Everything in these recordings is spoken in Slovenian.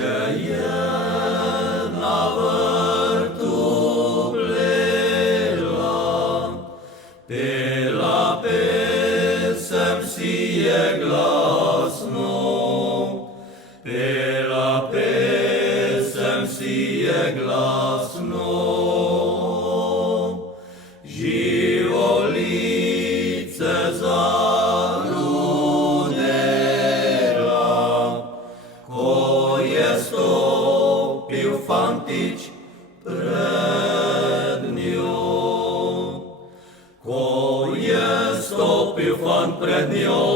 je na vrtu pela pesem si je glasno, pela pesem si je glasno. Živo lice zarudela, ko je stopil fantič pred njo. Ko je stopil fant pred njo,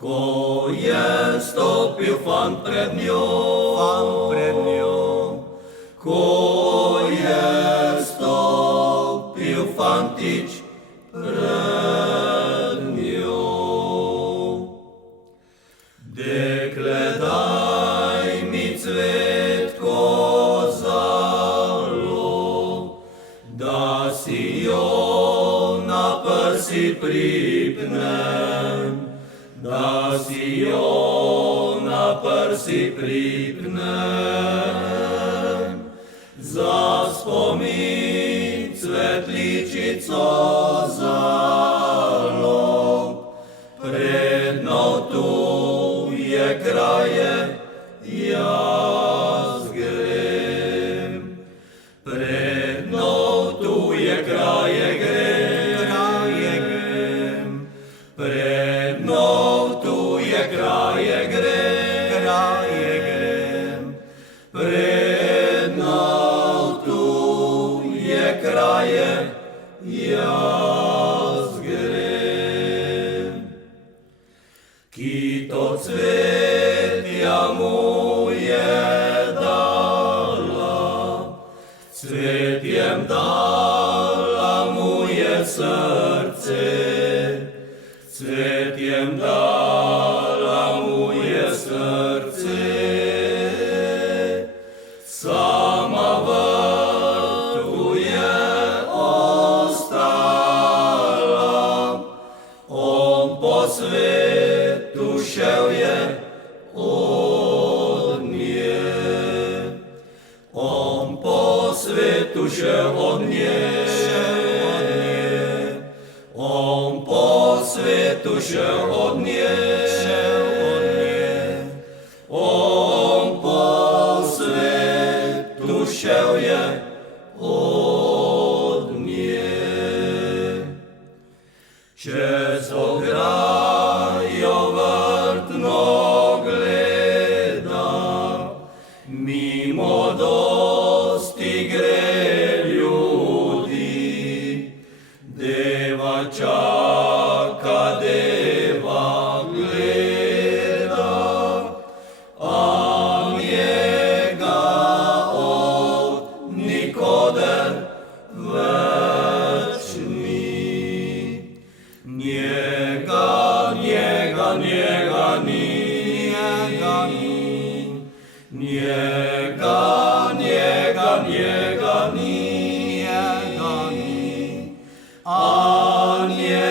ko je stopil fant pred njo, ko je stopil fantič pred njo. Dekle, daj mi cvet kozalo, da si jo na prsi pripnem, da si jo na prsi pripnem. Za spomin cvetličico zalog, predno tu je kraje, jaz grem. Predno tu je kraje, grem. Predno tu je kraje, grem. Predno tu je kraje, jaz grem. Kito cvetja mu je dala, cvetjem dala mu je srce, cvetjem dala mu je srce. Sama vrtu je ostala, on po svetu šel je od nje. On po svetu šel od nje. On po svetu šel od nje. On po svetu šel je od nje. Čez ograjo vrtno gleda, mimo dosti gre ljudi. Deva čaka, deva gleda, a njega od nikoder več ni. Njega ni. Njega ni. A njega